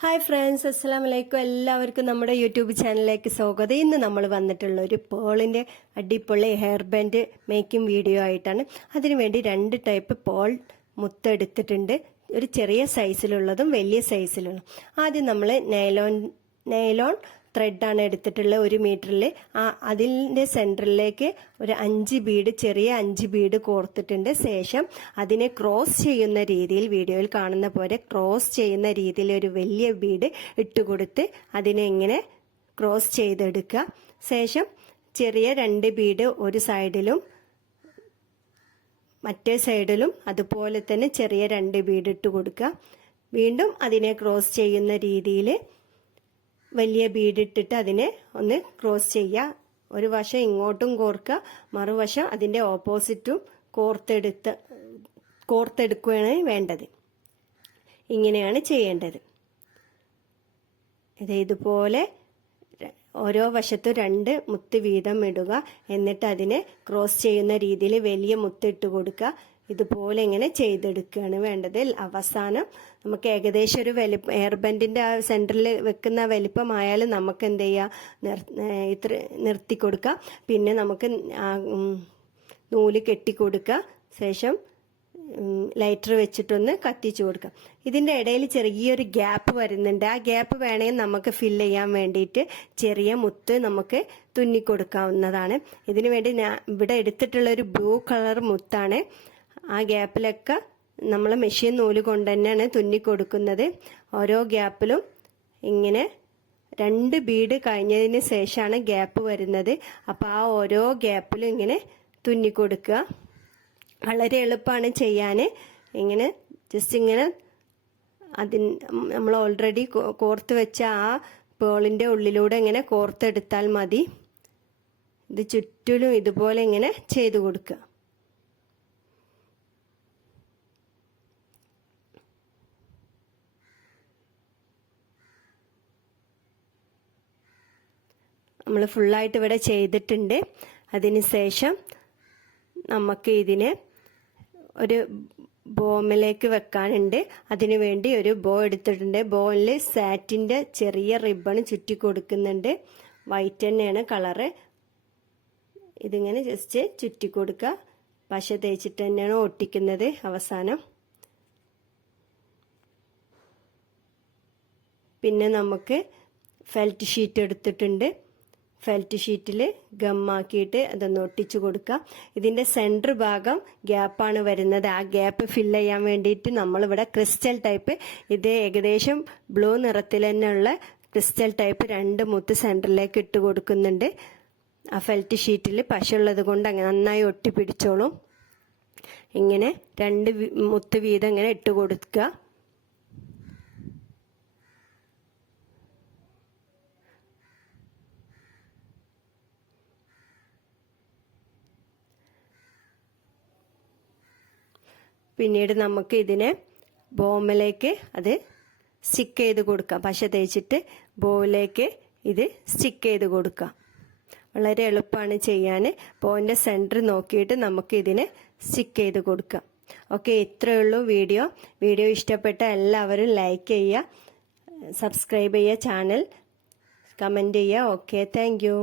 Hi friends, അസ്സലാമു അലൈക്കും. എല്ലാവർക്കും നമ്മുടെ യൂട്യൂബ് ചാനലിലേക്ക് സ്വാഗതം. ഇന്ന് നമ്മൾ വന്നിട്ടുള്ള ഒരു പേളിൻ്റെ അടിപൊളി ഹെയർ ബാൻഡ് മേക്കിംഗ് വീഡിയോ ആയിട്ടാണ്. അതിനുവേണ്ടി 2 ടൈപ്പ് പേൾ മുത്തെടുത്തിട്ടുണ്ട്. ഒരു ചെറിയ സൈസിലുള്ളതും വലിയ സൈസിലുള്ളതും. ആദ്യം നമ്മൾ നൈലോൺ ത്രെഡാണ് എടുത്തിട്ടുള്ളത്. 1 മീറ്ററിൽ അതിൻ്റെ സെൻറ്ററിലേക്ക് ഒരു 5 ബീഡ്, ചെറിയ 5 ബീഡ് കോർത്തിട്ടുണ്ട്. ശേഷം അതിനെ ക്രോസ് ചെയ്യുന്ന രീതിയിൽ, വീഡിയോയിൽ കാണുന്ന പോലെ ക്രോസ് ചെയ്യുന്ന രീതിയിൽ ഒരു വലിയ ബീഡ് ഇട്ടുകൊടുത്ത് അതിനെ ഇങ്ങനെ ക്രോസ് ചെയ്തെടുക്കുക. ശേഷം ചെറിയ 2 ബീഡ് ഒരു സൈഡിലും മറ്റേ സൈഡിലും അതുപോലെ തന്നെ ചെറിയ 2 ബീഡ് ഇട്ട് കൊടുക്കുക. വീണ്ടും അതിനെ ക്രോസ് ചെയ്യുന്ന രീതിയിൽ വലിയ ബീഡ് ഇട്ടിട്ട് അതിനെ ഒന്ന് ക്രോസ് ചെയ്യുക. ഒരു വശം ഇങ്ങോട്ടും കോർക്കുക, മറുവശം അതിൻ്റെ ഓപ്പോസിറ്റും കോർത്തെടുക്കുകയാണ് വേണ്ടത്. ഇങ്ങനെയാണ് ചെയ്യേണ്ടത്. ഇതുപോലെ ഓരോ വശത്തും 2 മുത്ത് വീതം ഇടുക. എന്നിട്ട് അതിനെ ക്രോസ് ചെയ്യുന്ന രീതിയിൽ വലിയ മുത്ത് ഇട്ട് കൊടുക്കുക. ഇതുപോലെ ഇങ്ങനെ ചെയ്തെടുക്കുകയാണ് വേണ്ടത്. അവസാനം നമുക്ക് ഏകദേശം ഒരു വലിപ്പം, ഹെയർ ബാൻഡിൻ്റെ ആ സെൻറ്ററിൽ വെക്കുന്ന വലിപ്പമായാലും നമുക്ക് എന്ത് ചെയ്യുക, നിർത്തി കൊടുക്കുക. പിന്നെ നമുക്ക് നൂല് കെട്ടിക്കൊടുക്കുക. ശേഷം ലൈറ്റർ വെച്ചിട്ടൊന്ന് കത്തിച്ചു കൊടുക്കാം. ഇതിൻ്റെ ഇടയിൽ ചെറിയൊരു ഗ്യാപ്പ് വരുന്നുണ്ട്. ആ ഗ്യാപ്പ് വേണമെങ്കിൽ നമുക്ക് ഫില്ല് ചെയ്യാൻ വേണ്ടിയിട്ട് ചെറിയ മുത്ത് നമുക്ക് തുന്നിക്കൊടുക്കാവുന്നതാണ്. ഇതിനു വേണ്ടി ഞാൻ ഇവിടെ എടുത്തിട്ടുള്ള ഒരു ബ്ലൂ കളർ മുത്താണ്. ആ ഗ്യാപ്പിലൊക്കെ നമ്മൾ മെഷീൻ നൂല് കൊണ്ട് തന്നെയാണ് തുന്നിക്കൊടുക്കുന്നത്. ഓരോ ഗ്യാപ്പിലും ഇങ്ങനെ 2 ബീഡ് കഴിഞ്ഞതിന് ശേഷമാണ് ഗ്യാപ്പ് വരുന്നത്. അപ്പോൾ ആ ഓരോ ഗ്യാപ്പിലും ഇങ്ങനെ തുന്നിക്കൊടുക്കുക. വളരെ എളുപ്പമാണ് ചെയ്യാൻ. ഇങ്ങനെ ജസ്റ്റ് ഇങ്ങനെ നമ്മൾ ഓൾറെഡി കോർത്ത് വെച്ച ആ പേളിൻ്റെ ഉള്ളിലൂടെ ഇങ്ങനെ കോർത്തെടുത്താൽ മതി. ഇത് ചുറ്റിലും ഇതുപോലെ ഇങ്ങനെ ചെയ്തു കൊടുക്കുക. നമ്മൾ ഫുള്ളായിട്ട് ഇവിടെ ചെയ്തിട്ടുണ്ട്. അതിന് ശേഷം നമുക്ക് ഇതിനെ ഒരു ബോമിലേക്ക് വെക്കാനുണ്ട്. അതിനു വേണ്ടി ഒരു ബോ എടുത്തിട്ടുണ്ട്. ബോയിൽ സാറ്റിൻ്റെ ചെറിയ റിബൺ ചുറ്റി കൊടുക്കുന്നുണ്ട്. വൈറ്റ് തന്നെയാണ് കളറ്. ഇതിങ്ങനെ ജസ്റ്റ് ചുറ്റി കൊടുക്കുക. പശ തേച്ചിട്ട് തന്നെയാണ് ഒട്ടിക്കുന്നത് അവസാനം. പിന്നെ നമുക്ക് ഫെൽറ്റ് ഷീറ്റ് എടുത്തിട്ടുണ്ട്. ഫെൽറ്റ് ഷീറ്റിൽ ഗമ്മാക്കിയിട്ട് അതൊന്ന് ഒട്ടിച്ചു കൊടുക്കുക. ഇതിൻ്റെ സെൻറ്റർ ഭാഗം ഗ്യാപ്പാണ് വരുന്നത്. ആ ഗ്യാപ്പ് ഫില്ല് ചെയ്യാൻ വേണ്ടിയിട്ട് നമ്മളിവിടെ ക്രിസ്റ്റൽ ടൈപ്പ്, ഇത് ഏകദേശം ബ്ലൂ നിറത്തിൽ തന്നെയുള്ള ക്രിസ്റ്റൽ ടൈപ്പ് 2 മുത്ത് സെൻറ്ററിലേക്ക് ഇട്ട് കൊടുക്കുന്നുണ്ട്. ആ ഫെൽറ്റ് ഷീറ്റിൽ പശുള്ളത് കൊണ്ട് അങ്ങനെ നന്നായി ഒട്ടിപ്പിടിച്ചോളും. ഇങ്ങനെ 2 മുത്ത് വീതം ഇങ്ങനെ ഇട്ട് കൊടുക്കുക. പിന്നീട് നമുക്ക് ഇതിനെ ബോമിലേക്ക് അത് സ്റ്റിക്ക് ചെയ്ത് കൊടുക്കാം. പശ തേച്ചിട്ട് ബോയിലേക്ക് ഇത് സ്റ്റിക്ക് ചെയ്ത് കൊടുക്കാം. വളരെ എളുപ്പമാണ് ചെയ്യാൻ. ബോയിൻ്റെ സെൻറ്റർ നോക്കിയിട്ട് നമുക്ക് ഇതിനെ സ്റ്റിക്ക് ചെയ്ത് കൊടുക്കാം. ഓക്കെ, ഇത്രയേ ഉള്ളൂ വീഡിയോ. വീഡിയോ ഇഷ്ടപ്പെട്ട എല്ലാവരും ലൈക്ക് ചെയ്യുക, സബ്സ്ക്രൈബ് ചെയ്യുക, ചാനൽ കമൻറ്റ് ചെയ്യുക. Okay, thank you.